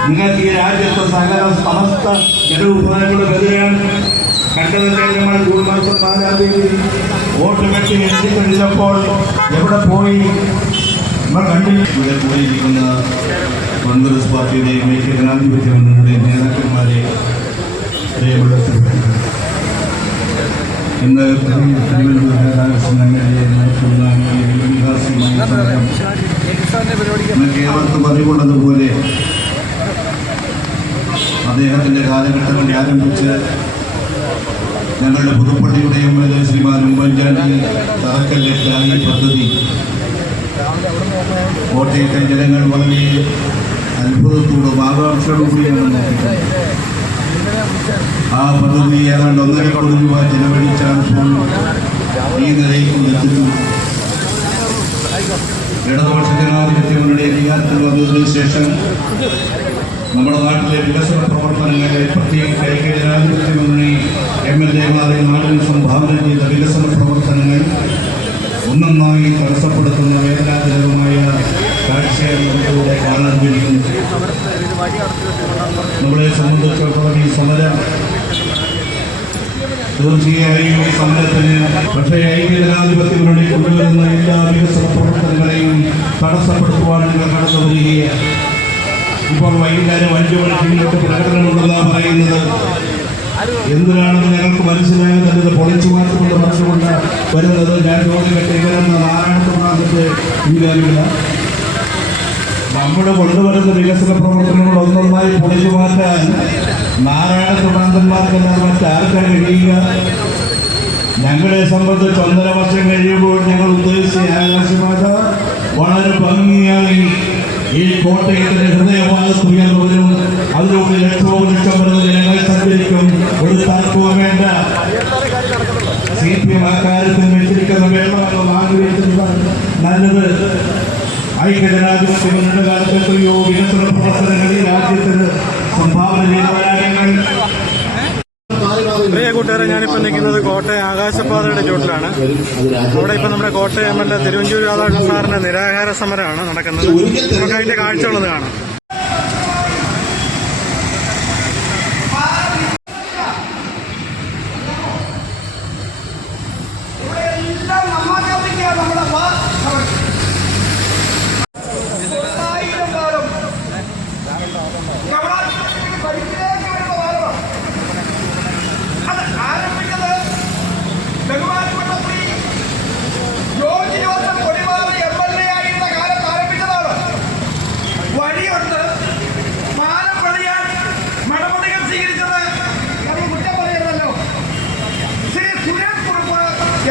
നിങ്ങൾക്ക് ഈ രാജ്യത്തെ സകല സമസ്ത ജനവിഭാഗങ്ങളുമെതിരാണ്. കണ്ടതിന്റെ ജൂൺ മാസം 4-ാം തീയതി വോട്ട് വെട്ടി എത്തിക്കഴിഞ്ഞപ്പോൾ എവിടെ പോയി നമ്മൾ കണ്ടില്ല. ഇവിടെ കൂടിയിരിക്കുന്ന കോൺഗ്രസ് പാർട്ടിയുടെയും ഐക്യ ജനാധിപത്യ മുന്നണിയുടെയും നേതാക്കന്മാരെ ഇന്ന് ഏവർക്കും അറിവുള്ളതുപോലെ അദ്ദേഹത്തിന്റെ കാലഘട്ടത്തിൽ ആരംഭിച്ച് ഞങ്ങളുടെ പുതുപ്പള്ളിയുടെ MLA ശ്രീമാൻ ഉമ്മൻചാണ്ടി തറക്കല്ലിട്ടായ പദ്ധതി കോട്ടയത്തെ ജനങ്ങൾ വളരെ അത്ഭുതത്തോടും ആകാംക്ഷയോടുകൂടിയാണ് നോക്കിയിട്ടുണ്ട്. ആ പദ്ധതി ഏതാണ്ട് 1.5 കോടി രൂപ ചെലവഴിച്ചാൽ ഈ നിലയിൽ എത്തിച്ചു. ഇടതുപക്ഷ ജനാധിപത്യ മുന്നണി അധികാരത്തിൽ വന്നതിന് ശേഷം നമ്മുടെ നാട്ടിലെ വികസന പ്രവർത്തനങ്ങളെ പ്രത്യേകിച്ച് ഐക്യ ജനാധിപത്യ മുന്നണി MLA-മാരെ നാടിന് സംഭാവന ചെയ്ത വികസന പ്രവർത്തനങ്ങൾ ഒന്നൊന്നായി തടസ്സപ്പെടുത്തുന്ന വേദനാജനകമായ കാഴ്ചയാണ് നമുക്കിവിടെ കാണാൻ കഴിയുന്നത്. നമ്മളെ സംബന്ധിച്ചിടത്തോളം ഈ സമരം തീർച്ചയായും ഈ സമരത്തിന് പക്ഷേ ഐക്യ ജനാധിപത്യ മുന്നണി കൊണ്ടുവരുന്ന എല്ലാ വികസന പ്രവർത്തനങ്ങളെയും തടസ്സപ്പെടുത്തുവാൻ നിങ്ങൾ കടന്നു വരികയാണ്. ഇപ്പോൾ വൈകുന്നേരം 5 മണിക്ക് ഇങ്ങോട്ട് പ്രകടനമുണ്ടെന്നാണ് പറയുന്നത്. എന്തിനാണെന്ന് ഞങ്ങൾക്ക് മനസ്സിലാകുന്നത് പൊളിച്ചു മാറ്റുകൊണ്ട് മനസ്സുകൊണ്ട് വരുന്നത്. ഞാൻ ചോദിക്കട്ടെ, ഇവരെന്ന നാരായണത്തുമാകത്തെ ഇൻകാരില്ല. നമ്മൾ കൊണ്ടുവരുന്ന വികസന പ്രവർത്തനങ്ങൾ ഒന്നൊന്നായി പൊളിച്ചു മാറ്റാൻ നാരായണത്തുമാന്തന്മാർക്കെല്ലാം മറ്റാർക്കാണ് കഴിയുക? ഞങ്ങളെ സംബന്ധിച്ച് 1.5 വർഷം കഴിയുമ്പോൾ ഞങ്ങൾ ഉദ്ദേശിച്ച ആകാശപാത വളരെ ഭംഗിയായി ഈ കോട്ടയത്തിന്റെ ഹൃദയഭാഗത്ത് ഉയർന്നു വരും. അതിലൂടെ ലക്ഷോപലക്ഷം വരുന്ന ജനങ്ങൾ സഞ്ചരിക്കും. ഒരു തർക്കവും വേണ്ട. CPM അക്കാര്യത്തിൽ വെച്ചിരിക്കുന്ന വെള്ളമെന്ന് ആഗ്രഹിക്കുന്നതാണ് നല്ലത്. ഐക്യ ജനാധിപത്യ മുന്നണിയുടെ കാലത്ത് എത്രയോ വികസന പ്രവർത്തനങ്ങൾ ഈ രാജ്യത്തിന് സംഭാവന ചെയ്തവരാണ്. പ്രിയ കൂട്ടുകാരെ, ഞാനിപ്പോൾ നിൽക്കുന്നത് കോട്ടയം ആകാശപാതയുടെ ചുവട്ടിലാണ്. അവിടെ ഇപ്പം നമ്മുടെ കോട്ടയം MLA തിരുവഞ്ചൂർ രാധാകൃഷ്ണൻ സാറിന്റെ നിരാഹാര സമരമാണ് നടക്കുന്നത്. നമുക്ക് അതിന്റെ കാഴ്ചയുള്ളത് കാണാം.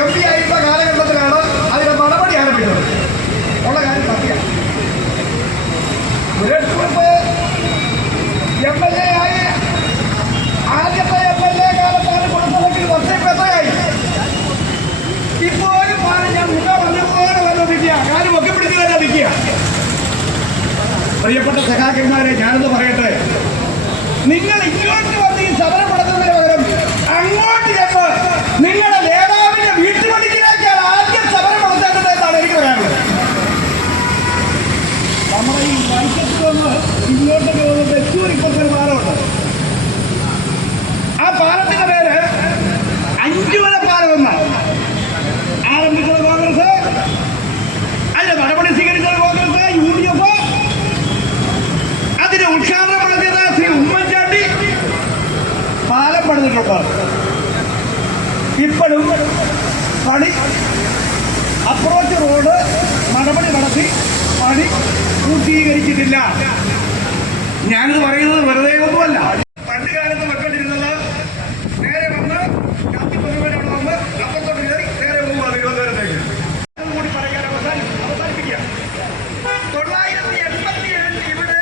MP ആയിട്ടുള്ള കാലഘട്ടത്തിലാണ് അതിന്റെ നടപടി ആരംഭിച്ചത് ഉള്ള കാര്യം സത്യം. സുരേഷ്കുറുപ്പ് MLA ആയി ആദ്യത്തെ MLA കാലത്താണ് കൊടുത്തതെങ്കിൽ വർഷം എത്രയായി? ഇപ്പോഴും ഞാൻ മുഖ വന്നപോലെ വന്നിരിക്കുക, കാര്യം ഒക്കെ പിടിച്ചു തന്നെ നിൽക്കുക. പ്രിയപ്പെട്ട സഖാക്കന്മാരെ, ഞാനൊന്ന് പറയട്ടെ, നിങ്ങൾ ഇങ്ങോട്ട് വന്ന് ഈ സമരം നടത്തുന്നതിന് പകരം അങ്ങോട്ട് ചെന്ന് നിങ്ങളുടെ നേതാവിന്റെ വീട്ടുപടിക്കലേക്കാണ് ആദ്യം സമരം നടത്തേണ്ടത് എന്നാണ് എനിക്ക് പറയാനുള്ളത്. നമ്മുടെ ഈ വൈക്കത്ത് വന്ന് ഇങ്ങോട്ടൊക്കെ വന്ന് തെച്ചൂരിക്കൊക്കെ ഒരു പാലമുണ്ട്. ആ പാലത്തിന്റെ പേര് 5 വല പാലം എന്നാണ്. ആരംഭിച്ചത് കോൺഗ്രസ്, അതിന്റെ നടപടി സ്വീകരിച്ചത് കോൺഗ്രസ്, UDF. അതിന്റെ ഉദ്ഘാടനം നടത്തിയത് ശ്രീ ഉമ്മൻചാണ്ടി. പാലം പണിതിട്ടുണ്ട്. ഇപ്പോഴും പണി അപ്രോച്ച് റോഡ് നടപടി നടത്തി പണി പൂർത്തീകരിച്ചിട്ടില്ല. ഞാനിത് പറയുന്നത് വെറുതെ ഒന്നുമല്ല. പണ്ട് കാലത്ത് വെക്കേണ്ടിരുന്നത് നേരെ വന്ന് കാത്തിപ്പൊരുവരോട് വന്ന് അപ്പുറത്തോട്ട് കയറി നേരെ പോകുക തിരുവനന്തപുരത്തേക്ക്. അതുകൂടി പറയാൻ അവസാനിപ്പിക്കുക. 987 ഇവിടെ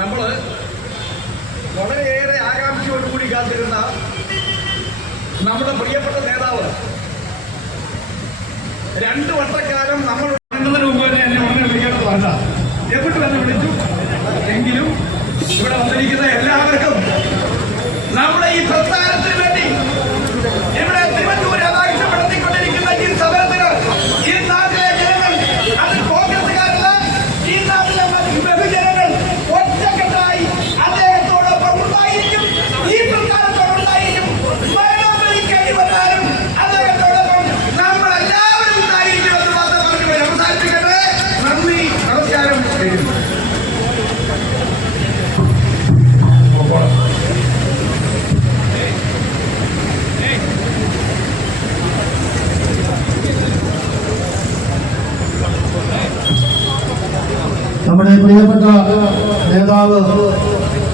നമ്മള് വളരെയേറെ ആകാംക്ഷയോടുകൂടി കാത്തിരുന്ന നമ്മുടെ പ്രിയപ്പെട്ട നേതാവ് 2 വർഷക്കാലം നമ്മൾ വരുന്നതിന് മുമ്പ് തന്നെ എന്നെ ഉടനെ വിളിക്കാത്ത വേണ്ട, എവിടെ തന്നെ വിളിച്ചു. എങ്കിലും ഇവിടെ വന്നിരിക്കുന്ന എല്ലാവർക്കും നമ്മുടെ ഈ പ്രസ്ഥാനത്തിന് വേണ്ടി ഇവിടെ തിരുവനന്തപുരം രാധാകൃഷ്ണൻ നടത്തിക്കൊണ്ടിരിക്കുന്ന ഈ സമരത്തിന് ഈ നാട്ടിലെ ജനങ്ങൾ, അത് കോൺഗ്രസുകാരല്ല, നമ്മുടെ പ്രിയപ്പെട്ട നേതാവ്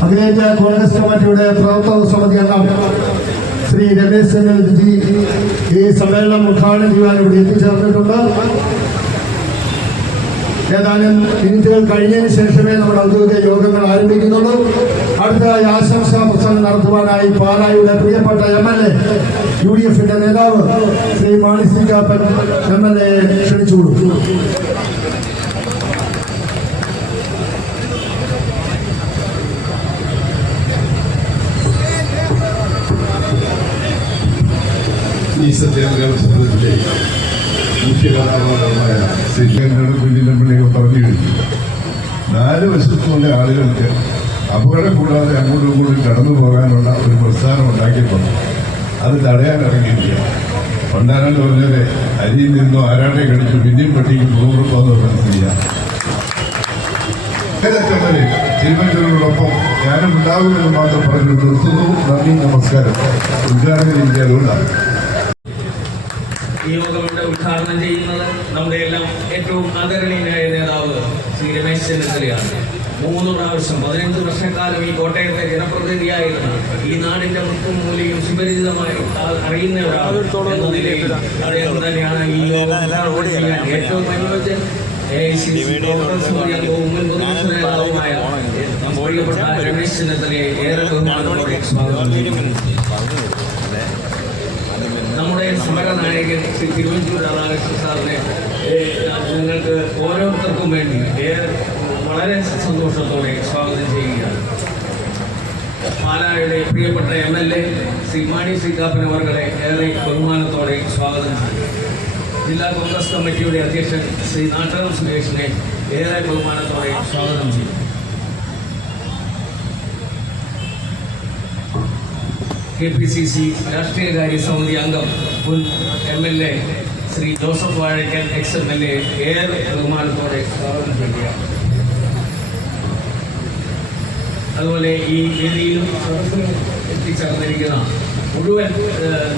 അഖിലേന്ത്യാ കോൺഗ്രസ് കമ്മിറ്റിയുടെ പ്രവർത്തക സമിതി അംഗം ശ്രീ രമേശ് ചെന്നിത്തല ഈ സമ്മേളനം ഉദ്ഘാടനം ചെയ്യാൻ ഇവിടെ എത്തിച്ചേർന്നിട്ടുണ്ട്. ഏതാനും മിനിറ്റുകൾ കഴിഞ്ഞതിന് ശേഷമേ നമ്മുടെ ഔദ്യോഗിക യോഗങ്ങൾ ആരംഭിക്കുന്നുള്ളൂ. അടുത്തതായി ആശംസാ പ്രസംഗം നടത്തുവാനായി പാലായുടെ പ്രിയപ്പെട്ട MLA UDF നേതാവ് ശ്രീ മാണി സി കാപ്പൻ MLA ക്ഷണിച്ചുകൊടുത്തു. ഈ സത്യാഗ്രഹ സമരത്തിലെ മുഖ്യ കഥാപാത്രമായ ശ്രീകണ്ഠനോട് കുഞ്ഞിലമ്പിള്ളിയൊക്കെ പറഞ്ഞു കഴിഞ്ഞു. 4 വശത്തുമുള്ള ആളുകൾക്ക് അപകടം കൂടാതെ അങ്ങോട്ടും ഇങ്ങോട്ടും കടന്നു പോകാനുള്ള ഒരു പ്രസ്ഥാനം ഉണ്ടാക്കിയിട്ടുണ്ട്. അത് തടയാൻ ഇറങ്ങിയിരിക്കുക. പണ്ടാരാണ്ട് പറഞ്ഞാല് അരിയിൽ നിന്നോ ആരാട്ടെ കടിച്ചു പിന്നെയും പട്ടിക്ക് 100 രൂപ മനസ്സിലാക്കാം. തിരുവനന്തപുരത്തോടൊപ്പം ഞാനും ഉണ്ടാകുമെന്ന് മാത്രം പറഞ്ഞു നിർത്തുന്നു. നന്ദി, നമസ്കാരം. ഉദ്ഘാടനം എനിക്ക് അതുകൊണ്ടാണ്. ഈ യോഗങ്ങളുടെ ഉദ്ഘാടനം ചെയ്യുന്നത് നമ്മുടെ എല്ലാം ഏറ്റവും ആദരണീയനായ നേതാവ് ശ്രീ രമേശ് ചെന്നിത്തലയാണ്. 3 പ്രാവശ്യം 15 വർഷക്കാലം ഈ കോട്ടയത്തെ ജനപ്രതിനിധിയായിരുന്ന ഈ നാടിന്റെ വൃത്തും മൂല്യം സുപരിചിതമായി അറിയുന്ന ഒരാൾ എന്ന നിലയിൽ അദ്ദേഹം തന്നെയാണ് ഈ യോഗം ചെയ്യാൻ ഏറ്റവും അനുയോജ്യൻ. നേതാവുമായ പ്രിയപ്പെട്ട രമേശ് ചെന്നിത്തലയെ ഏറെ ബഹുമാനത്തോടെ സ്വാഗതം ചെയ്യുന്നു. നമ്മുടെ സമരനായകൻ ശ്രീ തിരുവഞ്ചൂർ രാധാകൃഷ്ണൻ സാറിനെ നിങ്ങൾക്ക് ഓരോരുത്തർക്കും വേണ്ടി വളരെ സന്തോഷത്തോടെ സ്വാഗതം ചെയ്യുകയാണ്. പാലായുടെ പ്രിയപ്പെട്ട MLA ശ്രീ മാണി സി കാപ്പൻ അവർകളെ ഏറെ ബഹുമാനത്തോടെ സ്വാഗതം ചെയ്യും. ജില്ലാ കോൺഗ്രസ് കമ്മിറ്റിയുടെ അധ്യക്ഷൻ ശ്രീ നാട്ടകം സുരേഷിനെ ഏറെ ബഹുമാനത്തോടെ സ്വാഗതം ചെയ്യും. KPCC രാഷ്ട്രീയകാര്യ സമിതി അംഗം മുൻ MLA Shri Joseph Vazhakkan ex-MLA ഏറെ ബഹുമാനത്തോടെ സ്വാഗതം ചെയ്യുകയാണ്. അതുപോലെ ഈ വേദിയിലും സദസ്സിലും എത്തിച്ചേർന്നിരിക്കുന്ന മുഴുവൻ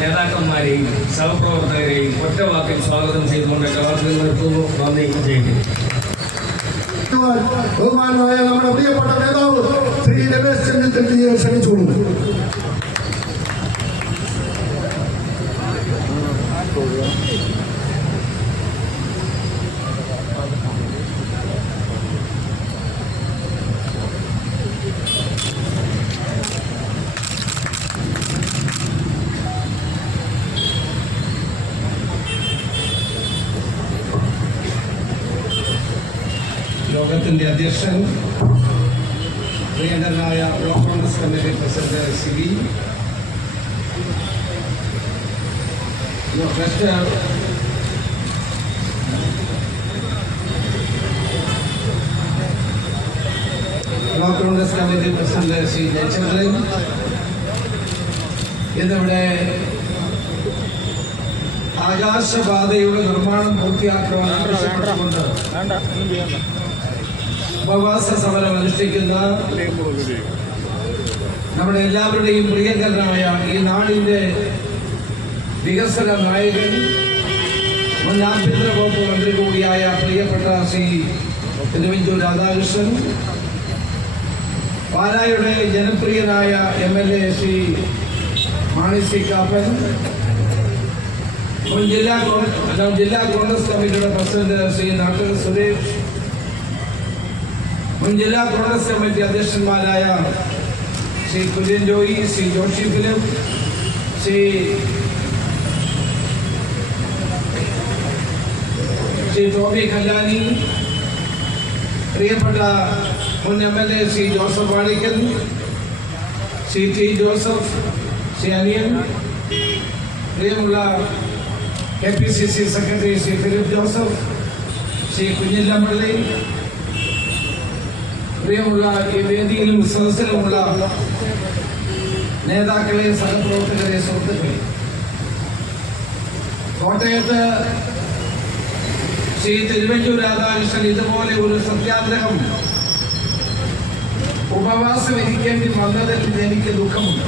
നേതാക്കന്മാരെയും സഹപ്രവർത്തകരെയും ഒറ്റ വാക്കിൽ സ്വാഗതം ചെയ്തുകൊണ്ട് വാക്കുകൾ നിർത്തുന്നു. നന്ദി ചെയ്യുന്നു. ബഹുമാനായ നമ്മുടെ പ്രിയപ്പെട്ട നേതാവ് ശ്രീ രമേശ് ചെന്നിത്തലയെ ക്ഷണിച്ചുകൊള്ളുന്നു. യോഗത്തിന്റെ അധ്യക്ഷൻ പ്രിയങ്കരനായ block Congress committee president Shri block Congress committee president Shri Jayachandran ഇന്നിവിടെ ആകാശപാതയുടെ നിർമ്മാണം പൂർത്തിയാക്കുവാൻ ആവശ്യപ്പെട്ടുകൊണ്ട് ഉപവാസ സമരം അനുഷ്ഠിക്കുന്ന നമ്മുടെ എല്ലാവരുടെയും പ്രിയങ്കരനായ ഈ നാടിന്റെ വികസന നായകൻ മുൻ ആഭ്യന്തര വകുപ്പ് മന്ത്രി കൂടിയായ പ്രിയപ്പെട്ട ശ്രീ തിരുവഞ്ചൂർ രാധാകൃഷ്ണൻ, പാലായുടെ ജനപ്രിയനായ MLA ശ്രീ മാണി സി കാപ്പൻ, മുൻ ജില്ലാ കോൺഗ്രസ് കമ്മിറ്റിയുടെ പ്രസിഡന്റ് ശ്രീ നാട്ടകം സുരേഷ്, മുൻ ജില്ലാ കോൺഗ്രസ് കമ്മിറ്റി അധ്യക്ഷന്മാരായ ശ്രീ കുര്യൻ ജോയി, ശ്രീ ജോഷി ഫിലിപ്പ്, ശ്രീ ടോമി കല്ലാനി, പ്രിയപ്പെട്ട മുൻ MLA ശ്രീ ജോസഫ് വാണിക്കൻ, ശ്രീ T ജോസഫ്, ശ്രീ അനിയൻ, പ്രിയമുള്ള KPCC സെക്രട്ടറി ശ്രീ ഫിലിപ്പ് ജോസഫ്, ശ്രീ കുഞ്ഞിലമ്പിള്ളി, പ്രിയമുള്ള ഈ വേദിയിലും സദസ്സിലുമുള്ള നേതാക്കളെ, സഹപ്രവർത്തകരെ, സുഹൃത്തുക്കളെ, കോട്ടയത്ത് ശ്രീ തിരുവഞ്ചൂർ രാധാകൃഷ്ണൻ ഇതുപോലെ ഒരു സത്യാഗ്രഹം ഉപവാസം ഇരിക്കേണ്ടി വന്നതിൽ എനിക്ക് ദുഃഖമുണ്ട്.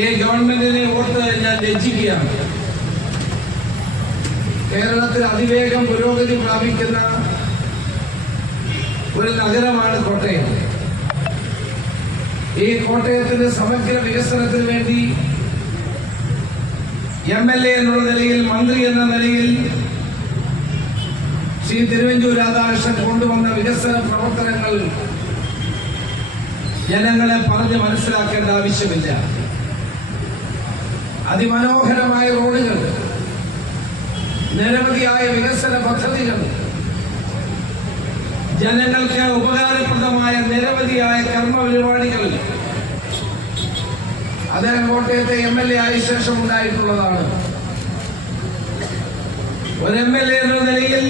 ഈ ഗവൺമെന്റിനെ ഓർത്ത് ഞാൻ ലജ്ജിക്കുകയാണ്. കേരളത്തിൽ അതിവേഗം പുരോഗതി പ്രാപിക്കുന്ന ഒരു നഗരമാണ് കോട്ടയം. ഈ കോട്ടയത്തിന്റെ സമഗ്ര വികസനത്തിന് വേണ്ടി MLA എന്നുള്ള നിലയിൽ, മന്ത്രി എന്ന നിലയിൽ ശ്രീ തിരുവഞ്ചൂർ രാധാകൃഷ്ണൻ കൊണ്ടുവന്ന വികസന പ്രവർത്തനങ്ങൾ ജനങ്ങളെ പറഞ്ഞ് മനസ്സിലാക്കേണ്ട ആവശ്യമില്ല. അതിമനോഹരമായ റോഡുകൾ, നിരവധിയായ വികസന പദ്ധതികൾ, ജനങ്ങൾക്ക് ഉപകാരപ്രദമായ നിരവധിയായ കർമ്മ പരിപാടികൾ അദ്ദേഹം കോട്ടയത്തെ MLA ആയ ശേഷം ഉണ്ടായിട്ടുള്ളതാണ്. ഒരു MLA എന്ന നിലയിൽ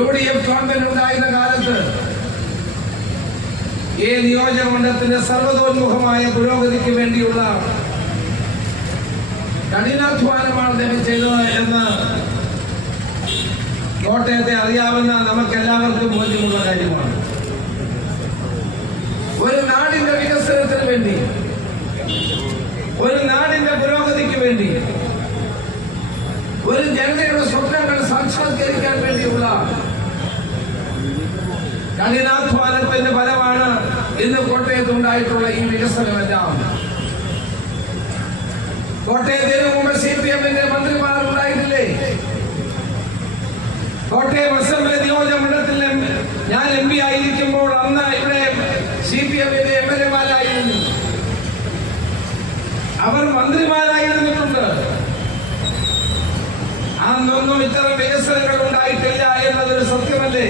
UDF ഗവൺമെന്റ് ഉണ്ടായിരുന്ന കാലത്ത് ഈ നിയോജകമണ്ഡലത്തിന്റെ സർവതോന്മുഖമായ പുരോഗതിക്ക് വേണ്ടിയുള്ള കഠിനാധ്വാനമാണ് അദ്ദേഹം ചെയ്തത് എന്ന് കോട്ടയത്തെ അറിയാവുന്ന നമുക്കെല്ലാവർക്കും ബോധ്യമുള്ള കാര്യമാണ്. ഒരു നാടിന്റെ വികസനത്തിന് വേണ്ടി, ഒരു നാടിന്റെ പുരോഗതിക്ക് വേണ്ടി, ഒരു ജനതയുടെ സ്വപ്നങ്ങൾ സാക്ഷാത്കരിക്കാൻ വേണ്ടിയുള്ള കഠിനാധ്വാനത്തിന്റെ ഫലമാണ് ഇന്ന് കോട്ടയത്ത് ഉണ്ടായിട്ടുള്ള ഈ വികസനമെല്ലാം. കോട്ടയത്തിന് മുമ്പ് CPM-ന്റെ മന്ത്രിമാർ ഉണ്ടായിട്ടില്ലേ? കോട്ടയം അസംബ്ലി നിയോജകമണ്ഡലത്തിൽ ഞാൻ MP ആയിരിക്കുമ്പോൾ അന്ന് ഇവിടെ CPM-ന്റെ MLA-മാരായിരുന്നു. അവർ മന്ത്രിമാരായിരുന്നിട്ടുണ്ട്. അന്നൊന്നും ഇത്തരം വികസനങ്ങൾ ഉണ്ടായിട്ടില്ല എന്നതൊരു സത്യമല്ലേ?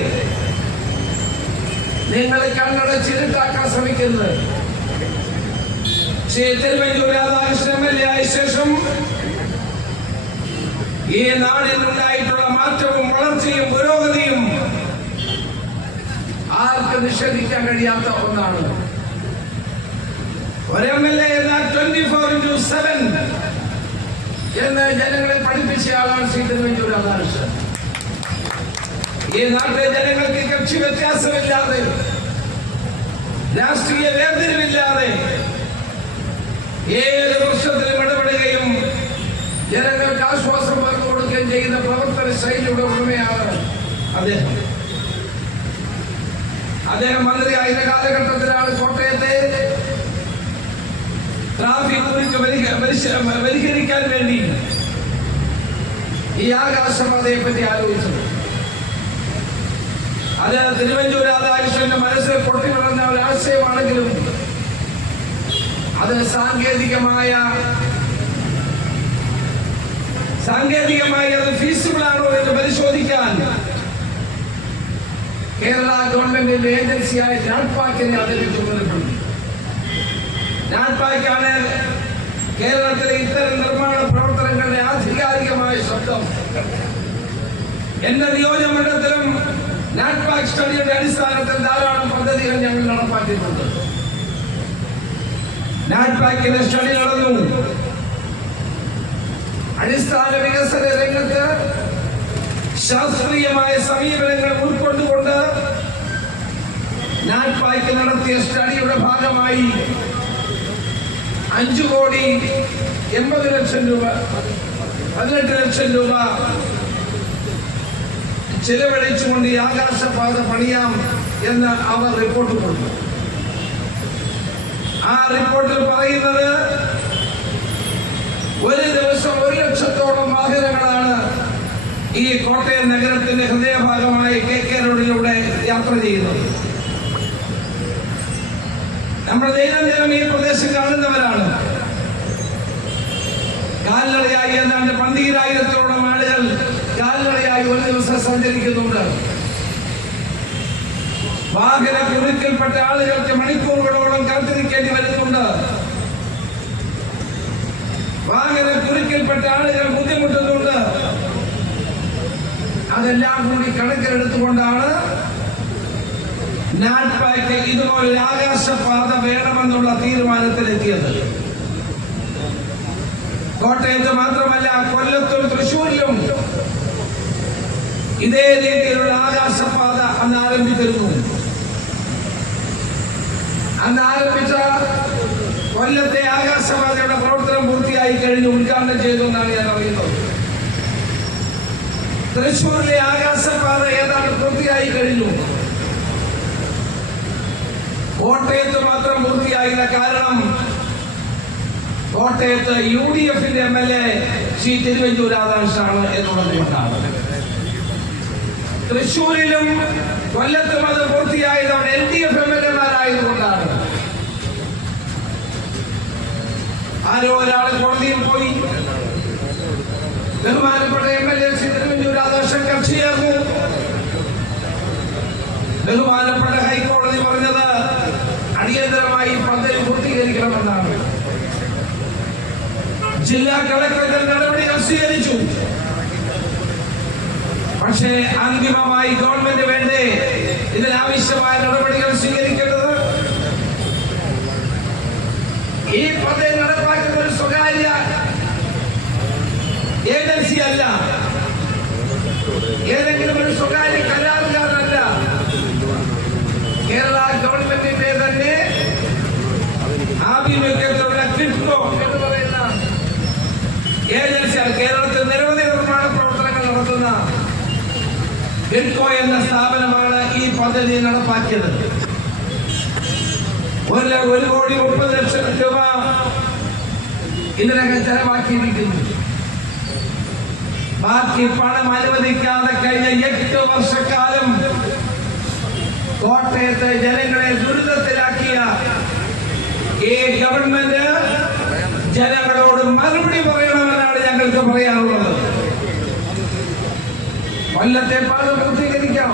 നിങ്ങൾ കണ്ണടച്ചിരുട്ടാക്കാൻ ശ്രമിക്കുന്നത്. ശ്രീ തിരുവഞ്ചൂർ രാധാകൃഷ്ണൻ MLA ആയ ശേഷം ഈ നാടിൽ ഉണ്ടായിട്ടുള്ള മാറ്റവും വളർച്ചയും പുരോഗതിയും ആർക്ക് നിഷേധിക്കാൻ കഴിയാത്ത ഒന്നാണ്. ഒരു MLA എന്നാൽ 24/7 എന്ന് ജനങ്ങളെ പഠിപ്പിച്ചയാളാണ് ശ്രീ തിരുവഞ്ചൂർ രാധാകൃഷ്ണൻ. ഈ നാട്ടിലെ ജനങ്ങൾക്ക് കക്ഷി വ്യത്യാസമില്ലാതെ, രാഷ്ട്രീയ വേർതിരിവില്ലാതെ ഏത് പ്രശ്നത്തിലും ഇടപെടുകയും ജനങ്ങൾക്ക് ആശ്വാസം പകർന്നു കൊടുക്കുകയും ചെയ്യുന്ന പ്രവർത്തന ശൈലിയുടെ ഉടമയാണ് അദ്ദേഹം. അദ്ദേഹം മന്ത്രിയായിരുന്ന കാലഘട്ടത്തിലാണ് കോട്ടയത്തെ ട്രാഫിക് കുരുക്ക് പരിഹരിക്കാൻ വേണ്ടി ഈ ആകാശപാതയെ പറ്റി ആലോചിച്ചത്. അത് തിരുവഞ്ചൂർ രാധാകൃഷ്ണന്റെ മനസ്സിൽ പൊട്ടിവിടുന്ന ഒരു ആശയമാണെങ്കിലും അത് സാങ്കേതികമായി അത് ഫീസിബിൾ ആണോ എന്ന് പരിശോധിക്കാൻ കേരള ഗവൺമെന്റിന്റെ ഏജൻസിയായ നാഡ്പാക്കിനെ അദ്ദേഹം ചുമതലപ്പെടുത്തി. നാഡ്പാക്കാണ് കേരളത്തിലെ ഇത്തരം നിർമ്മാണ പ്രവർത്തനങ്ങളുടെ ആധികാരികമായ ശബ്ദം. എന്റെ നിയോജകമണ്ഡലത്തിലും നാഡ്പാക് സ്റ്റഡിയുടെ അടിസ്ഥാനത്തിൽ ധാരാളം പദ്ധതികൾ ഞങ്ങൾ നടപ്പാക്കിയിട്ടുണ്ട്. നാഡ്പാക്കിന്റെ സ്റ്റഡി നടന്നു. അടിസ്ഥാന വികസന രംഗത്ത് ശാസ്ത്രീയമായ സമീപനങ്ങൾ ഉൾക്കൊണ്ടുകൊണ്ട് നാഡ്പാക്ക് നടത്തിയ സ്റ്റഡിയുടെ ഭാഗമായി 5,80,00,000 രൂപ 18 ലക്ഷം രൂപ ചെലവഴിച്ചുകൊണ്ട് ഈ ആകാശപാത പണിയാം എന്ന് അവർ റിപ്പോർട്ട് കൊടുത്തു. ആ റിപ്പോർട്ടിൽ പറയുന്നത് ഒരു ദിവസം 1,00,000-ഓളം വാഹനങ്ങളാണ് ഈ കോട്ടയം നഗരത്തിന്റെ ഹൃദയഭാഗമായ KK റോഡിലൂടെ യാത്ര ചെയ്യുന്നത്. നമ്മൾ ദൈനംദിനം ഈ പ്രദേശം കാണുന്നവരാണ്. കാൽനടയായി ഏതാണ്ട് 12,000-ഓളം ആളുകൾ കാൽനടയായി ഒരു ദിവസം സഞ്ചരിക്കുന്നുണ്ട്. വാഹന കുരുക്കിൽപ്പെട്ട ആളുകൾക്ക് മണിക്കൂറുകളോളം കാത്തിരിക്കേണ്ടി വരുന്നുണ്ട്. വാഹന കുരുക്കിൽപ്പെട്ട ആളുകൾ ബുദ്ധിമുട്ടുന്നുണ്ട്. അതെല്ലാം കൂടി കണക്കിലെടുത്തുകൊണ്ടാണ് നാഡ്പാക്ക് ഇതുപോലൊരു ആകാശപാത വേണമെന്നുള്ള തീരുമാനത്തിലെത്തിയത്. കോട്ടയത്ത് മാത്രമല്ല, കൊല്ലത്തും തൃശ്ശൂരിലും ഇതേ രീതിയിലുള്ള ആകാശപാത അന്ന് ആരംഭിച്ചിരുന്നു. അന്ന് ആരംഭിച്ച കൊല്ലത്തെ ആകാശപാതയുടെ പ്രവർത്തനം പൂർത്തിയായി കഴിഞ്ഞു, ഉദ്ഘാടനം ചെയ്തു എന്നാണ് ഞാൻ അറിയുന്നത്. തൃശ്ശൂരിലെ ആകാശപാത ഏതാണ്ട് പൂർത്തിയായി കഴിഞ്ഞു. കോട്ടയത്ത് മാത്രം പൂർത്തിയായില്ല. കാരണം കോട്ടയത്ത് UDFന്റെ MLA ശ്രീ തിരുവഞ്ചൂർ രാധാകൃഷ്ണനാണ് എന്നുള്ളത് കൊണ്ടാണ്. തൃശ്ശൂരിലും കൊല്ലത്തും അത് പൂർത്തിയായത് LDF MLA-മാരായതുകൊണ്ടാണ്. ആരോ ഒരാൾ കോടതിയിൽ പോയി ബഹുമാനപ്പെട്ട MLA ശ്രീ തിരുവഞ്ചൂർ രാധാകൃഷ്ണൻ കക്ഷി ചേർന്നു. ബഹുമാനപ്പെട്ട ഹൈക്കോടതി പറഞ്ഞത് അടിയന്തരമായി പദ്ധതി പൂർത്തീകരിക്കണമെന്നാണ്. ജില്ലാ കളക്ടർ നടപടികൾ സ്വീകരിച്ചു. പക്ഷേ അന്തിമമായി ഗവൺമെന്റ് വേണ്ടേ ഇതിനാവശ്യമായ നടപടികൾ സ്വീകരിക്കേണ്ടത്? ഈ പദ്ധതി നടപ്പാക്കുന്ന ഒരു സ്വകാര്യ ഏജൻസി അല്ല, ഏതെങ്കിലും ഒരു സ്വകാര്യ കരാറുകാരനല്ല. കേരള ഗവൺമെന്റിന്റെ തന്നെ ആഭിമുഖ്യത്തിലുള്ള കിഡ്കോ എന്ന് പറയുന്ന ഏജൻസിയാണ്. കേരളത്തിൽ നിരവധി നിർമ്മാണ പ്രവർത്തനങ്ങൾ നടത്തുന്ന കിഡ്കോ എന്ന സ്ഥാപനമാണ് ഈ പദ്ധതി നടപ്പാക്കിയത്. 1,30,00,000 രൂപ ഇതിനകം ചെലവാക്കിയിരിക്കുന്നു. ബാക്കി പണം അനുവദിക്കാതെ കഴിഞ്ഞ 8 വർഷക്കാലം കോട്ടയത്തെ ജനങ്ങളെ ദുരിതത്തിലാക്കിയ ഈ ഗവൺമെന്റ് ജനങ്ങളോട് മറുപടി പറയണമെന്നാണ് ഞങ്ങൾക്ക് പറയാനുള്ളത്. കൊല്ലത്തെ പാത പൂർത്തീകരിക്കാം,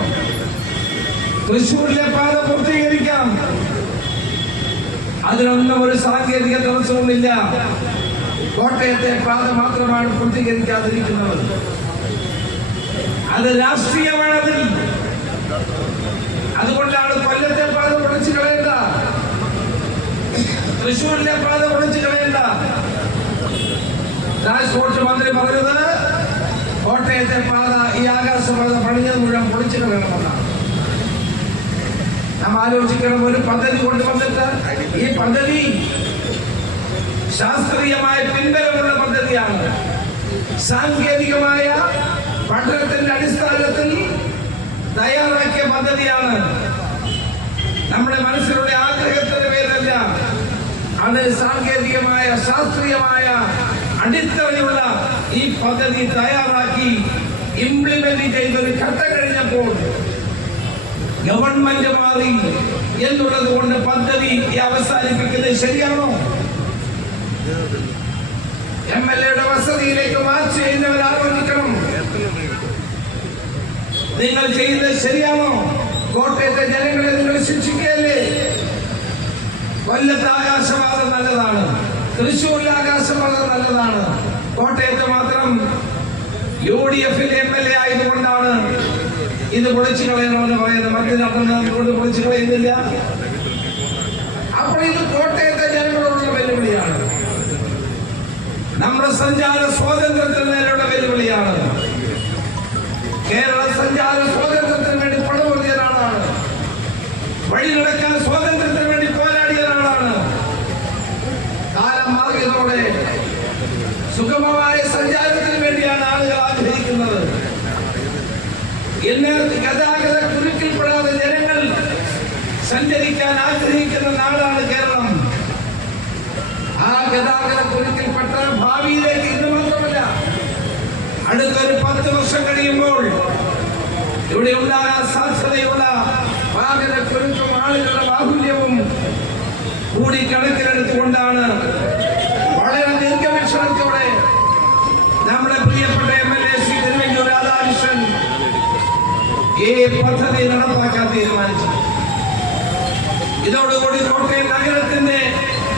തൃശ്ശൂരിലെ പാത പൂർത്തീകരിക്കാം. അതിനൊന്നും ഒരു സാങ്കേതിക തടസ്സവുമില്ല. കോട്ടയത്തെ പാത മാത്രമാണ് പൂർത്തീകരിക്കാതിരിക്കുന്നത്. അത് രാഷ്ട്രീയമാണതിൽ. അതുകൊണ്ടാണ് കൊല്ലത്തെ പാത പൊളിച്ചു കളയേണ്ട, തൃശ്ശൂരിലെ പാത പൊളിച്ചു കളയേണ്ട. ട്രാൻസ്പോർട്ട് മന്ത്രി പറഞ്ഞത് കോട്ടയത്തെ പാത, ഈ ആകാശപാത പണിഞ്ഞത് മുഴുവൻ പൊളിച്ചു കളയണമെന്നാണ്. നാം ആലോചിക്കണം, ഒരു പദ്ധതി കൊണ്ടുവന്നിട്ട് ഈ പദ്ധതി ശാസ്ത്രീയമായ പിൻബലമുള്ള പദ്ധതിയാണ്. സാങ്കേതികമായ പഠനത്തിന്റെ അടിസ്ഥാനത്തിൽ തയ്യാറാക്കിയ പദ്ധതിയാണ്. നമ്മുടെ മനസ്സിലുള്ള ആഗ്രഹത്തിന്റെ പേരല്ല, അത് സാങ്കേതികമായ ശാസ്ത്രീയമായ അടിത്തറയുള്ള ഈ പദ്ധതി തയ്യാറാക്കി ഇംപ്ലിമെന്റ് ചെയ്തൊരു ഘട്ടം കഴിഞ്ഞപ്പോൾ ഗവൺമെന്റ് മാറി എന്നുള്ളത് കൊണ്ട് പദ്ധതി അവസാനിപ്പിക്കുന്നത് ശരിയാണോ? MLA-യുടെ വസതിയിലേക്ക് മാർച്ച് ചെയ്യുന്നവർ ആലോചിക്കണം, നിങ്ങൾ ചെയ്യുന്നത് ശരിയാണോ? കോട്ടയത്തെ ജനങ്ങളെ നിങ്ങൾ ശിക്ഷിക്കുകയല്ലേ? കൊല്ലത്ത് ആകാശപാത നല്ലതാണ്, തൃശ്ശൂരിലെ ആകാശപാത നല്ലതാണ്. കോട്ടയത്ത് മാത്രം UDF-ന്റെ MLA ആയതുകൊണ്ടാണ് ഇത് പൊളിച്ചു കളയണമെന്ന് പറയുന്നത്. മറ്റു നടന്നത് പൊളിച്ചു കളയുന്നില്ല. അപ്പോൾ ഇത് കോട്ടയത്തെ ജനങ്ങളോടുള്ള വെല്ലുവിളിയാണ്, നമ്മുടെ സഞ്ചാര സ്വാതന്ത്ര്യത്തിന് മേലുള്ള വെല്ലുവിളിയാണ്. കേരള സഞ്ചാര സ്വാതന്ത്ര്യത്തിന് വേണ്ടി പണമൊരുതിയ നാടാണ്, വഴി നടക്കാൻ സ്വാതന്ത്ര്യത്തിന് വേണ്ടി പോരാടിയ നാടാണ്. കാലം മാറിയതോടെ സുഗമമായ സഞ്ചാരത്തിന് വേണ്ടിയാണ് ആളുകൾ ആഗ്രഹിക്കുന്നത്. ഇന്ന് ഗതാഗത കുരുക്കിൽപ്പെടാതെ ജനങ്ങൾ സഞ്ചരിക്കാൻ ആഗ്രഹിക്കുന്ന നാടാണ് കേരളം. ആ ഗതാഗത കുരുക്കിൽപ്പെട്ട ഭാവിയിലേക്ക് ഇന്ന് മാത്രമല്ല, അടുത്തൊരു 10 വർഷം കഴിയുമ്പോൾ ഇവിടെ ഉണ്ടാകാൻ സാധ്യതയുള്ള വാഹനക്കുരുക്കും ആളുകളുടെ ബാഹുല്യവും കൂടി കണക്കിലെടുത്തുകൊണ്ടാണ് വളരെ ദീർഘവീക്ഷണത്തോടെ നമ്മുടെ പ്രിയപ്പെട്ട MLA ശ്രീ തിരുവഞ്ചൂർ രാധാകൃഷ്ണൻ ഈ പദ്ധതി നടപ്പാക്കാൻ തീരുമാനിച്ചു. ഇതോടുകൂടി കോട്ടയം നഗരത്തിന്റെ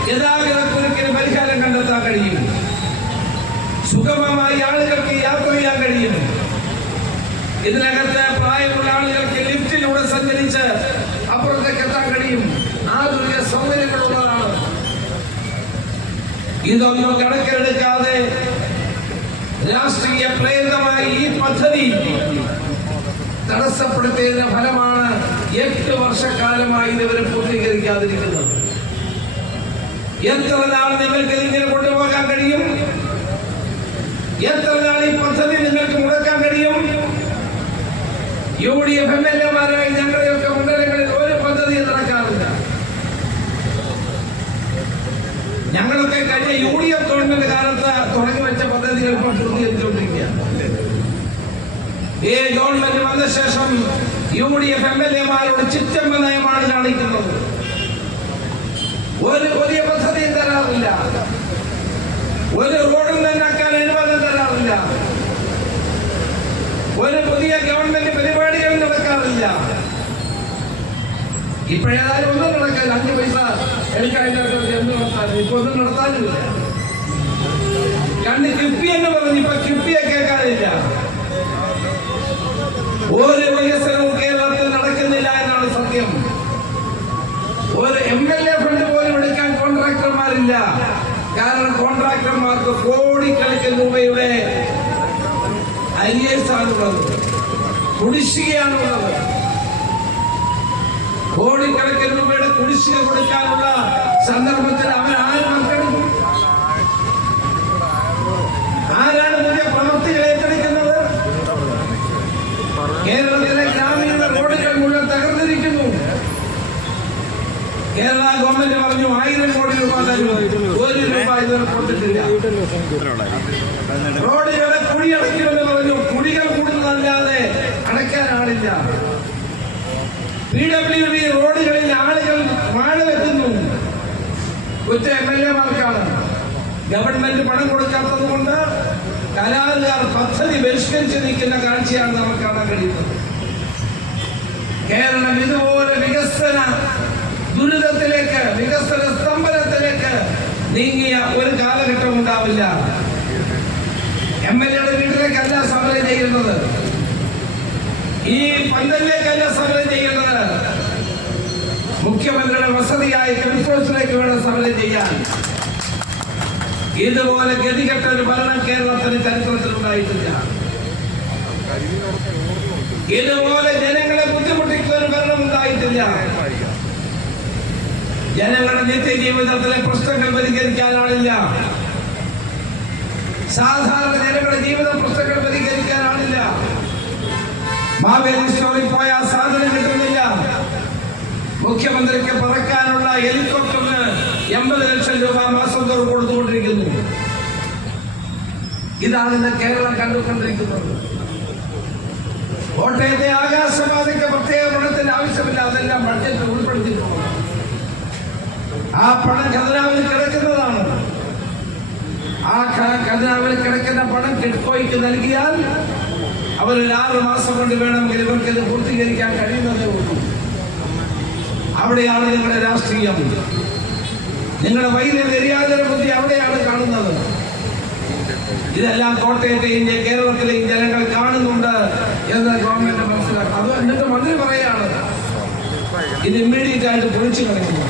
ഗതാഗതക്കുരുക്കിന് പരിഹാരം കണ്ടെത്താൻ കഴിയും. സുഗമമായി ആളുകൾക്ക് യാത്ര ചെയ്യാൻ കഴിയും. ഇതിനകത്ത് പ്രായമുള്ള ആളുകൾക്ക് ലിഫ്റ്റിലൂടെ സഞ്ചരിച്ച് അപ്പുറത്തേക്ക് എത്താൻ കഴിയും. ആധുനിക സൗകര്യങ്ങളുള്ളതാണ്. ഇതൊന്നും കണക്കിലെടുക്കാതെ രാഷ്ട്രീയ പ്രേരിതമായി ഈ പദ്ധതി തടസ്സപ്പെടുത്തിയതിന്റെ ഫലമാണ് 8 വർഷക്കാലമായി ഇതുവരെ പൂർത്തീകരിക്കാതിരിക്കുന്നത്. എത്ര നാൾ നിങ്ങൾക്ക് ഇതിങ്ങനെ കൊണ്ടുപോകാൻ കഴിയും? എത്ര നാൾ ഈ പദ്ധതി നിങ്ങൾക്ക് മുടക്കാൻ കഴിയും? UDF MLA-മാരായി ഞങ്ങളുടെയൊക്കെ മണ്ഡലങ്ങളിൽ ഒരു പദ്ധതി നടക്കാറില്ല. ഞങ്ങളൊക്കെ കഴിഞ്ഞ UDF ഗവൺമെന്റ് കാലത്ത് തുടങ്ങി വെച്ച പദ്ധതികൾ ഇപ്പോൾ പൂർത്തീകരിച്ചുകൊണ്ടിരിക്കുകയാണ്. ഈ ഗവൺമെന്റ് വന്ന ശേഷം UDF MLA-മാരോട് ചിറ്റമ്പ നയമാണ് കാണിക്കുന്നത്. ഒരു പുതിയ പദ്ധതിയും തരാറില്ല, ഒരു റോഡും നന്നാക്കാൻ അനുവാദം തരാറില്ല, ഒരു പുതിയ ഗവൺമെന്റ് പരിപാടികൾ നടക്കാറില്ല. ഇപ്പോഴേതായാലും ഒന്നും നടക്കില്ല. 5 പൈസ എടുക്കാനായിട്ട് എന്ത് നടത്താനും ഇപ്പൊ ഒന്നും നടത്താനില്ല. കണ്ട് കിഫ്ബി എന്ന് പറഞ്ഞു, ഇപ്പൊ കിഫ്ബിയെ കേൾക്കാനില്ല. ഒരു വികസനവും കേരളത്തിൽ നടക്കുന്നില്ല എന്നാണ് സത്യം. ഒരു MLA ഫണ്ട് പോലും എടുക്കാൻ കോൺട്രാക്ടർമാരില്ല. കാരണം കോൺട്രാക്ടർമാർക്ക് കോടിക്കണക്കിന് രൂപയുടെ അരിയേഴ്സാണുള്ളത്, കുടിശ്ശികയാണുള്ളത്. കോടിക്കണക്കിന് രൂപയുടെ കുടിശ്ശിക കൊടുക്കാനുള്ള സന്ദർഭത്തിൽ അവൻ ആര് പങ്കെടുക്കും? ആരാണ് പുതിയ പ്രവൃത്തികൾ ഏറ്റെടുക്കുന്നത്? കേരളത്തിലെ ഗ്രാമീണ റോഡുകൾ മുഴുവൻ തകർന്നിരിക്കുന്നു. കേരള ഗവൺമെന്റ് പറഞ്ഞു 1000 കോടി രൂപ തരും, 1 രൂപ ഇതുവരെ കൊടുത്തിട്ടില്ല. റോഡുകളെ കുടിയടയ്ക്കുമെന്ന് പറഞ്ഞു, കുടികൾ കൂടുന്നതല്ലാതെ അടയ്ക്കാനാളില്ല. PWD റോഡുകളിൽ ആളുകൾ വാഴ വെക്കുന്നു. കുറ്റ MLA-മാർക്കാണ്. ഗവൺമെന്റ് പണം കൊടുക്കാത്തത് കൊണ്ട് കരാറുകാർ പദ്ധതി ബഹിഷ്കരിച്ച് നിൽക്കുന്ന കാഴ്ചയാണ് നമുക്ക് കാണാൻ കഴിയുന്നത്. കേരളം ഇതുപോലെ വികസന ദുരിതത്തിലേക്ക്, വികസന സ്തംഭനത്തിലേക്ക് നീങ്ങിയ ഒരു കാലഘട്ടം ഉണ്ടാവില്ല. MLA-യുടെ വീട്ടിലേക്കല്ല സമരം ചെയ്യുന്നത്, ഈ പന്തലിലേക്കല്ല സമരം ചെയ്യുന്നത്. മുഖ്യമന്ത്രിയുടെ വസതിയായ കൺഫോഴ്സിലേക്ക് വേണം സമരം ചെയ്യാൻ. ഇതുപോലെ ഗതികെട്ട ഒരു ഭരണം കേരളത്തിന് ചരിത്രത്തിൽ ഉണ്ടായിട്ടില്ല. ഇതുപോലെ ജനങ്ങളെ ബുദ്ധിമുട്ടിക്കുന്ന ഒരു ഭരണം ഉണ്ടായിട്ടില്ല. ജനങ്ങളുടെ നിത്യജീവിതത്തിലെ പ്രശ്നങ്ങൾ പരിഹരിക്കാനാണില്ല. സാധാരണ ജനങ്ങളുടെ ജീവിത പ്രശ്നങ്ങൾ പരിഹരിക്കാനാണില്ല. മാവേലി സ്റ്റോറിൽ പോയ സാധനം കിട്ടുന്നില്ല. മുഖ്യമന്ത്രിക്ക് പറക്കാനുള്ള ഹെലികോപ്റ്ററിന് 80 ലക്ഷം രൂപ മാസം തോറും കൊടുത്തുകൊണ്ടിരിക്കുന്നു. ഇതാണ് ഇന്ന് കേരളം കണ്ടുകൊണ്ടിരിക്കുന്നത്. കോട്ടയത്തെ ആകാശപാതയ്ക്ക് പ്രത്യേക പണത്തിന്റെ ആവശ്യമില്ല, അതെല്ലാം ബഡ്ജറ്റിൽ ഉൾപ്പെടുത്തിയിട്ടുണ്ട്. ആ പണം ഖജനാവിൽ കിടക്കുന്നതാണ്. ആ ഖജനാവിൽ കിടക്കുന്ന പണം കിഡ്കോയ്ക്ക് നൽകിയാൽ അവർ 6 മാസം കൊണ്ട് വേണമെങ്കിൽ ഇവർക്ക് ഇത് പൂർത്തീകരിക്കാൻ കഴിയുന്നതേ ഉള്ളൂ. അവിടെയാണ് നിങ്ങളുടെ രാഷ്ട്രീയം, നിങ്ങളുടെ വൈദ്യുതിരിയാതര ബുദ്ധി അവിടെയാണ് കാണുന്നത്. ഇതെല്ലാം കോട്ടയത്തെയും കേരളത്തിലെയും ജനങ്ങൾ കാണുന്നുണ്ട് എന്ന് ഗവൺമെന്റ് മനസ്സിലാക്കും. അത് എന്നിട്ട് മന്ത്രി പറയാണ് ഇത് ഇമ്മീഡിയറ്റ് ആയിട്ട് പൊളിച്ചു കളയുന്നു.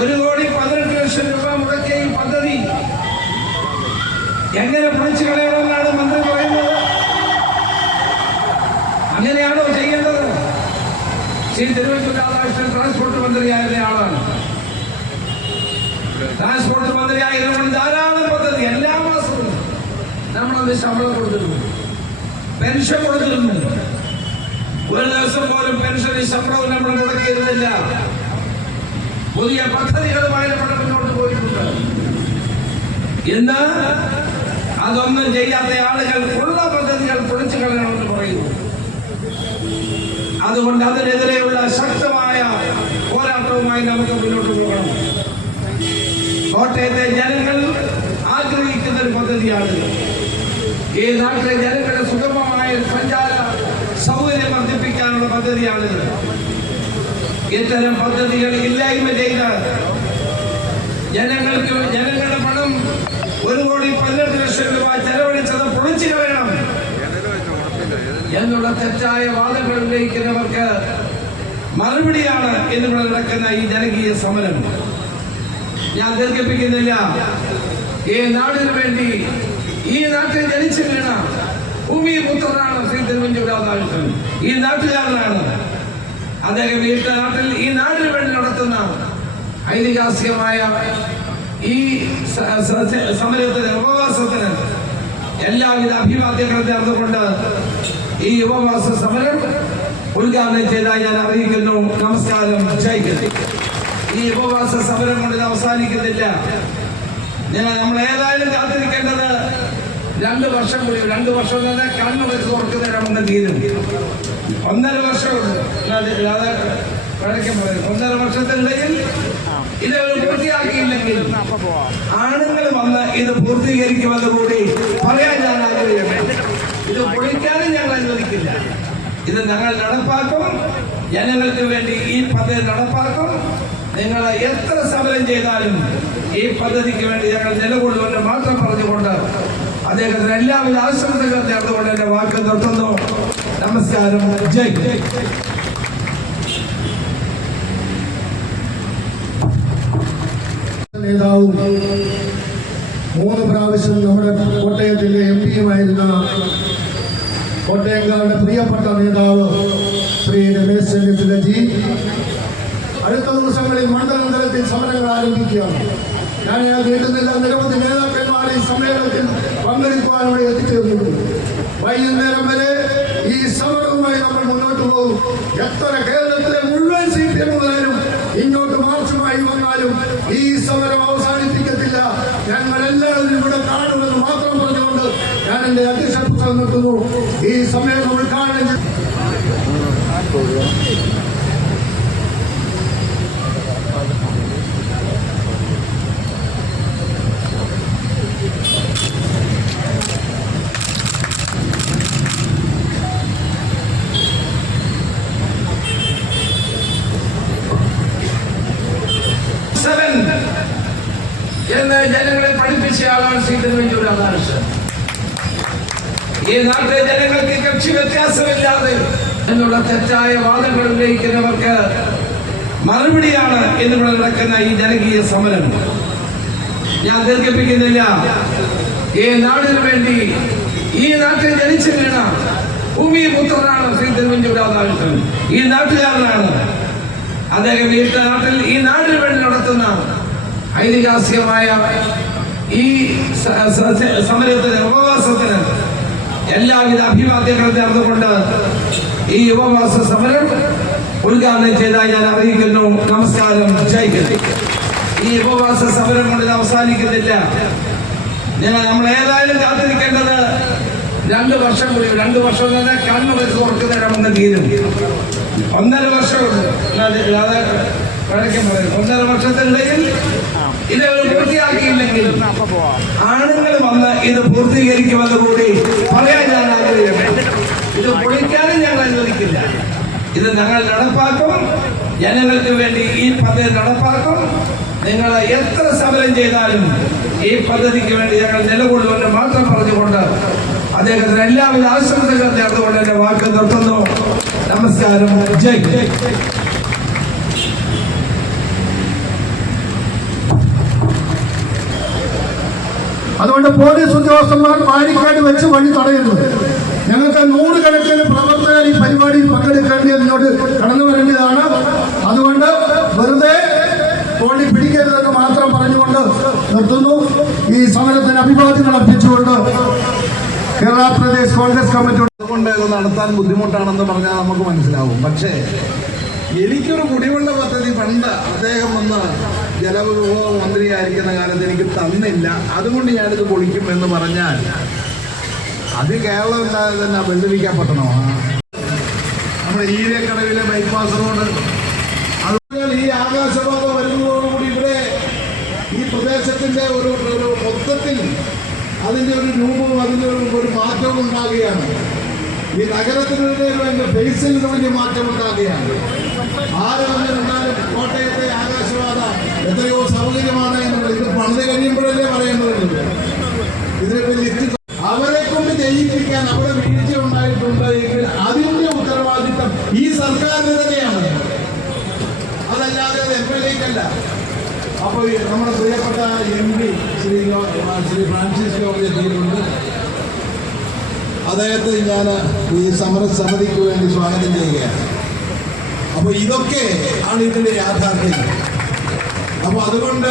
1,18,00,000 രൂപ മുടക്കിയ ഈ പദ്ധതി എങ്ങനെ പൊളിച്ചു കളയണമെന്നാണ് മന്ത്രി പറയുന്നത്? അങ്ങനെയാണോ ചെയ്യേണ്ടത്? ശ്രീ തിരുവഞ്ചൂർ രാധാകൃഷ്ണൻ ട്രാൻസ്പോർട്ട് മന്ത്രിയായിരുന്ന ആളാണ്. ട്രാൻസ്പോർട്ട് മന്ത്രിയായതുകൊണ്ട് ധാരാളം പദ്ധതി എല്ലാ മാസവും നമ്മളത് ശമ്പളം കൊടുത്തിരുന്നു, പെൻഷൻ കൊടുത്തിരുന്നു. ഒരു ദിവസം പോലും പെൻഷന് ശമ്പളവും നമ്മൾ മുടക്കിയിരുന്നില്ല. പുതിയ പദ്ധതികളുമായി നമ്മൾ മുന്നോട്ട് പോയിട്ടുണ്ട്. ഇന്ന് അതൊന്നും ചെയ്യാത്ത ആളുകൾ ഉള്ള പദ്ധതികൾ പൊളിച്ചു കളയണമെന്ന് പറയുന്നു. അതുകൊണ്ട് അതിനെതിരെയുള്ള ശക്തമായ പോരാട്ടവുമായി നമുക്ക് മുന്നോട്ട് പോകണം. കോട്ടയത്തെ ജനങ്ങൾ ആഗ്രഹിക്കുന്ന ഒരു പദ്ധതിയാണ്. ഈ നാട്ടിലെ ജനങ്ങളുടെ സുഗമമായ സഞ്ചാര സൗകര്യം വർദ്ധിപ്പിക്കാനുള്ള പദ്ധതിയാണിത്. ഇത്തരം പദ്ധതികൾ ഇല്ലായ്മ ചെയ്ത് ജനങ്ങളുടെ പണം 1,18,00,000 രൂപ ചെലവഴിച്ചത് പൊളിച്ചു കളയണം എന്നുള്ള തെറ്റായ വാദങ്ങൾ ഉന്നയിക്കുന്നവർക്ക് മറുപടിയാണ് ഇന്നിവിടെ നടക്കുന്ന ഈ ജനകീയ സമരം. ഞാൻ ദീർഘിപ്പിക്കുന്നില്ല. ഈ നാടിനു വേണ്ടി, ഈ നാട്ടിൽ ജനിച്ചു വീണ ഭൂമിപുത്രനാണ് ശ്രീ തിരുവഞ്ചൂർ രാധാകൃഷ്ണൻ. ഈ നാട്ടുകാരനാണ് അദ്ദേഹം. ഈ നാടിനു വേണ്ടി നടത്തുന്ന ഐതിഹാസികമായ ഈ സമരത്തിന്, ഉപവാസത്തിന് എല്ലാവിധ അഭിവാദ്യങ്ങളും നേർന്നുകൊണ്ട് ഈ ഉപവാസ സമരം ഉദ്ഘാടനം ചെയ്താൽ ഞാൻ അറിയിക്കുന്നു. നമസ്കാരം. ജയ്. ഈ ഉപവാസ സമരം കൊണ്ട് ഇത് അവസാനിക്കുന്നില്ല. നമ്മൾ ഏതായാലും കാത്തിരിക്കേണ്ടത് 2 വർഷം കൂടി. 2 വർഷം തന്നെ കണ്ണു വെച്ച് തുറക്കുന്നതിന് മുന്നേ തീരും. 1.5 വർഷം വഴക്കം പറയും. 1.5 വർഷത്തിനിടയിൽ ഇത് പൂർത്തിയാക്കിയില്ലെങ്കിൽ ആണുങ്ങൾ വന്ന് ഇത് പൂർത്തീകരിക്കുമെന്ന് കൂടി പറയാൻ ഞാൻ ആഗ്രഹിക്കുന്നു. ഇത് പൊളിക്കാനും ഞങ്ങൾ അനുവദിക്കില്ല. ഇത് ഞങ്ങൾ നടപ്പാക്കും. ജനങ്ങൾക്ക് വേണ്ടി ഈ പദ്ധതി നടപ്പാക്കും. നിങ്ങൾ എത്ര സമരം ചെയ്താലും ഈ പദ്ധതിക്ക് വേണ്ടി ഞങ്ങൾ നിലകൊള്ളുമെന്ന് മാത്രം പറഞ്ഞുകൊണ്ട് അദ്ദേഹത്തിന് എല്ലാവിധ ആശംസകൾ നേർന്നുകൊണ്ട് എന്റെ വാക്ക് നിർത്തുന്നു. നമസ്കാരം. ജയ്. നേതാവും 3 പ്രാവശ്യം നമ്മുടെ കോട്ടയത്തിലെ MP-യുമായിരുന്ന കോട്ടയംകാരുടെ പ്രിയപ്പെട്ട നേതാവ് ശ്രീ രമേശ് ചെന്നിത്തലജി അടുത്ത ദിവസങ്ങളിൽ മണ്ഡലം തലത്തിൽ സമരങ്ങൾ ആരംഭിക്കുകയാണ്. ഞാൻ കേൾക്കുന്നില്ല. നിരവധി നേതാക്കന്മാർ ഈ സമ്മേളനത്തിൽ പങ്കെടുക്കുവാൻ ഇവിടെ എത്തിച്ചേർന്നിട്ടുണ്ട്. വൈകുന്നേരം വരെ ഈ സമരവുമായി നമ്മൾ മുന്നോട്ട് പോകും. എത്ര കേരളത്തിലെ മുഴുവൻ CPM-കാരും ഇങ്ങോട്ട് മാർച്ചുമായി വന്നാലും ഈ സമരം അവസാനിപ്പിക്കത്തില്ല. ഞങ്ങളെല്ലാവരും ഇവിടെ കാണുമെന്ന് മാത്രം പറഞ്ഞുകൊണ്ട് ഞാൻ എന്റെ അധ്യക്ഷ പ്രസംഗം നിർത്തുന്നു. ഈ സമ്മേളനം ഉദ്ഘാടനം എന്ന് ജനങ്ങളെ പഠിപ്പിച്ച ആളാണ് ശ്രീ തിരുവഞ്ചൂർ രാധാകൃഷ്ണൻ. ഈ നാട്ടിലെ ജനങ്ങൾക്ക് കക്ഷി വ്യത്യാസമില്ലാതെ എന്നുള്ള തെറ്റായ വാദങ്ങൾ ഉന്നയിക്കുന്നവർക്ക് മറുപടിയാണ് എന്നിവിടെ നടക്കുന്ന ഈ ജനകീയ സമരം. ഞാൻ ദീർഘിപ്പിക്കുന്നില്ല. ഈ നാടിന് വേണ്ടി ഈ നാട്ടിൽ ജനിച്ചു വീണ ഭൂമിപുത്രനാണ് ശ്രീ തിരുവഞ്ചൂർ രാധാകൃഷ്ണൻ. ഈ നാട്ടുകാരനാണ് അദ്ദേഹം. ഈ നാടിന് വേണ്ടി നടത്തുന്ന ഐതിഹാസികമായ ഈ സമരത്തിന്, ഉപവാസത്തിന് എല്ലാവിധ അഭിവാദ്യങ്ങളും നേർന്നുകൊണ്ട് ഈ ഉപവാസ സമരം ഉദ്ഘാടനം ചെയ്താൽ ഞാൻ അറിയിക്കുന്നു. നമസ്കാരം. ജയ്. ഈ ഉപവാസ സമരം കൊണ്ട് ഇത് അവസാനിക്കുന്നില്ല. നമ്മൾ ഏതായാലും കാത്തിരിക്കേണ്ടത് 2 വർഷം കൂടി. 2 വർഷം തന്നെ കണ്ണു വെച്ച് തുറക്കുന്നതിന് മുന്നേ തീരും. 1.5 വർഷം വഴക്കം പറയും. 1.5 വർഷത്തിനിടയിൽ ഇത് പൂർത്തിയാക്കിയില്ലെങ്കിൽ ആണുങ്ങൾ വന്ന് ഇത് പൂർത്തീകരിക്കുമെന്ന് കൂടി പറയാൻ ഞാൻ ആഗ്രഹിക്കുന്നു. ഇത് പൊളിക്കാനും ഞങ്ങൾ അനുവദിക്കില്ല. ഇത് ഞങ്ങൾ നടപ്പാക്കും. ജനങ്ങൾക്ക് വേണ്ടി ഈ പദ്ധതി നടപ്പാക്കും. നിങ്ങൾ എത്ര സമരം ചെയ്താലും ഈ പദ്ധതിക്ക് വേണ്ടി ഞങ്ങൾ നിലകൊള്ളുമെന്ന് മാത്രം പറഞ്ഞുകൊണ്ട് അദ്ദേഹത്തിന് എല്ലാവിധ ആശംസകൾ നേർന്നുകൊണ്ട് എന്റെ വാക്ക് നിർത്തുന്നു. നമസ്കാരം. ജയ്. അതുകൊണ്ട് പോലീസ് ഉദ്യോഗസ്ഥന്മാർ ബാരിക്കേഡ് വെച്ച് വഴി തടയുന്നത്. ഞങ്ങൾക്ക് 100 കണക്കിന് പ്രവർത്തകർ ഈ പരിപാടിയിൽ പങ്കെടുക്കേണ്ടി ഇങ്ങോട്ട് കടന്നു വരേണ്ടതാണ്. അതുകൊണ്ട് വെറുതെ തോണ്ടി പിടിക്കരുതെന്ന് മാത്രം പറഞ്ഞുകൊണ്ട് നിർത്തുന്നു. ഈ സമരത്തിന് അഭിവാദ്യങ്ങൾ അർപ്പിച്ചുകൊണ്ട് കേരള പ്രദേശ് കോൺഗ്രസ് കമ്മിറ്റി കൊണ്ട് ഇത് നടത്താൻ ബുദ്ധിമുട്ടാണെന്ന് പറഞ്ഞാൽ നമുക്ക് മനസ്സിലാവും. പക്ഷേ എനിക്കൊരു കുടിവെള്ള പദ്ധതി പണ്ട് അദ്ദേഹം വന്ന് ജലവിഭവ മന്ത്രിയായിരിക്കുന്ന കാലത്ത് എനിക്ക് തന്നില്ല, അതുകൊണ്ട് ഞാനിത് പൊളിക്കും എന്ന് പറഞ്ഞാൽ അത് കേരളം ഇല്ലാതെ തന്നെ വെള്ളിരിക്കപ്പെട്ടണമാണ്. നമ്മുടെ ഈരക്കടവിലെ ബൈപ്പാസ് റോഡ്, അതുപോലെ ഈ ആകാശപാത വരുന്നതോടുകൂടി ഇവിടെ ഈ പ്രദേശത്തിന്റെ ഒരു മൊത്തത്തിൽ അതിന്റെ ഒരു രൂപവും അതിന്റെ ഒരു മാറ്റവും ഉണ്ടാകുകയാണ്. ഈ നഗരത്തിനുള്ളിൽ അതിന്റെ ഫേസിൽ വലിയ മാറ്റം ഉണ്ടാകുകയാണ്. ആര് വന്നിരുന്നാലും കോട്ടയത്തെ ആകാശപാത എത്രയോ സൗകര്യമാണ് എന്നുള്ളത് ഇത് പണ്ട് കഴിയുമ്പോഴല്ലേ പറയേണ്ടതുണ്ട്. ഇതിനൊക്കെ ലിസ്റ്റ് അവരെ കൊണ്ട് ജയിപ്പിക്കാൻ അവിടെ വീഴ്ച ഉണ്ടായിട്ടുണ്ട് എങ്കിൽ അതിന്റെ ഉത്തരവാദിത്തം ഈ സർക്കാരിന് തന്നെയാണ്, അതല്ലാതെ അത് MLAക്കല്ല. അപ്പോൾ നമ്മുടെ പ്രിയപ്പെട്ട MP ശ്രീ ഫ്രാൻസിസ് ജോർജ് എത്തിയിട്ടുണ്ട്. അദ്ദേഹത്തെ ഞാൻ ഈ സമരസമിതിക്ക് വേണ്ടി സ്വാഗതം ചെയ്യുകയാണ്. അപ്പോൾ ഇതൊക്കെ ആണ് ഇതിന്റെ യാഥാർത്ഥ്യം. അപ്പോൾ അതുകൊണ്ട്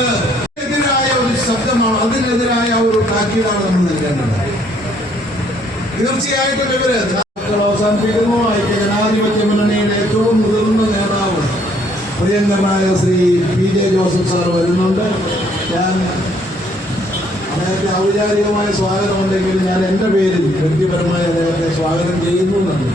എതിരായ ഒരു ശബ്ദമാണ്, അതിനെതിരായ ഒരു താക്കീതാണ് നമ്മൾ നൽകേണ്ടത്. തീർച്ചയായിട്ടും ഇവര് അവസാനിപ്പിക്കുന്നു. ഐക്യ ജനാധിപത്യ മുന്നണിയുടെ ഏറ്റവും മുതിർന്ന നേതാവ് പ്രിയങ്കരനായ ശ്രീ PJ ജോസഫ് സാർ വരുന്നുണ്ട്. ഞാൻ അദ്ദേഹത്തെ ഔപചാരികമായ സ്വാഗതമുണ്ടെങ്കിൽ ഞാൻ എൻ്റെ പേരിൽ വ്യക്തിപരമായി അദ്ദേഹത്തെ സ്വാഗതം ചെയ്യുന്നു. നന്ദി.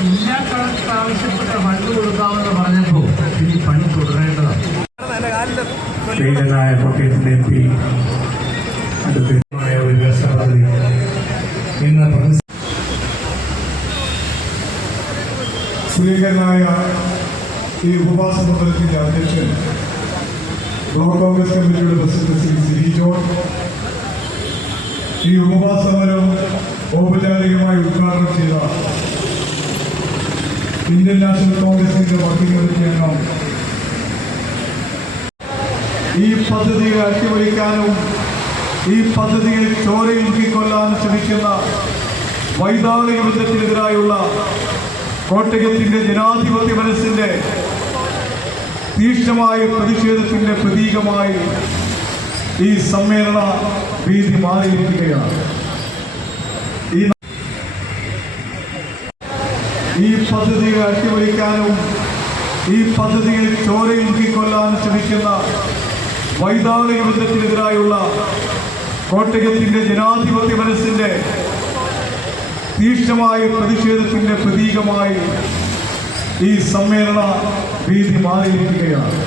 ജില്ലാ കളക്ടർ ആവശ്യപ്പെട്ട ഫണ്ട് കൊടുക്കാമെന്ന് പറഞ്ഞപ്പോൾ ഇനി പണി തുടരേണ്ടതാണ്. ശ്രീകനായ കോട്ടയത്തിന്റെ MP അടുത്തമായ ഒരു വികസന പദ്ധതി ഇന്ന് ശ്രീകനായ ഈ ഉപവാസ മണ്ഡലത്തിന്റെ അധ്യക്ഷൻ ബ്ലോക്ക് കോൺഗ്രസ് കമ്മിറ്റിയുടെ പ്രസിഡന്റ് ശ്രീ സിരി ജോൺ ഈ ഉപവാസ സമരം ഔപചാരികമായി ഉദ്ഘാടനം ചെയ്ത ഇന്ത്യൻ നാഷണൽ കോൺഗ്രസിന്റെ വർക്കിംഗ് കമ്മിറ്റി അംഗം ഈ പദ്ധതിയെ അട്ടിമറിക്കാനും ഈ പദ്ധതിയെ ചോരയിൽക്കൊല്ലാനും ശ്രമിക്കുന്ന വൈതാളിക ബന്ധത്തിനെതിരായുള്ള കോട്ടയത്തിന്റെ ജനാധിപത്യ മനസ്സിന്റെ തീക്ഷ്ണമായ പ്രതിഷേധത്തിന്റെ പ്രതീകമായി ഈ സമ്മേളന വേദി മാറിയിരിക്കുകയാണ്. ഈ പദ്ധതിയെ അട്ടിമറിക്കാനും ഈ പദ്ധതിയെ ചോരയിൽക്കൊല്ലാനും ശ്രമിക്കുന്ന വൈതാളിക ബന്ധത്തിനെതിരായുള്ള കോട്ടയത്തിന്റെ ജനാധിപത്യ മനസ്സിന്റെ തീക്ഷ്ണമായ പ്രതിഷേധത്തിന്റെ പ്രതീകമായി ഈ സമ്മേളന വേദി മാറിയിരിക്കുകയാണ്.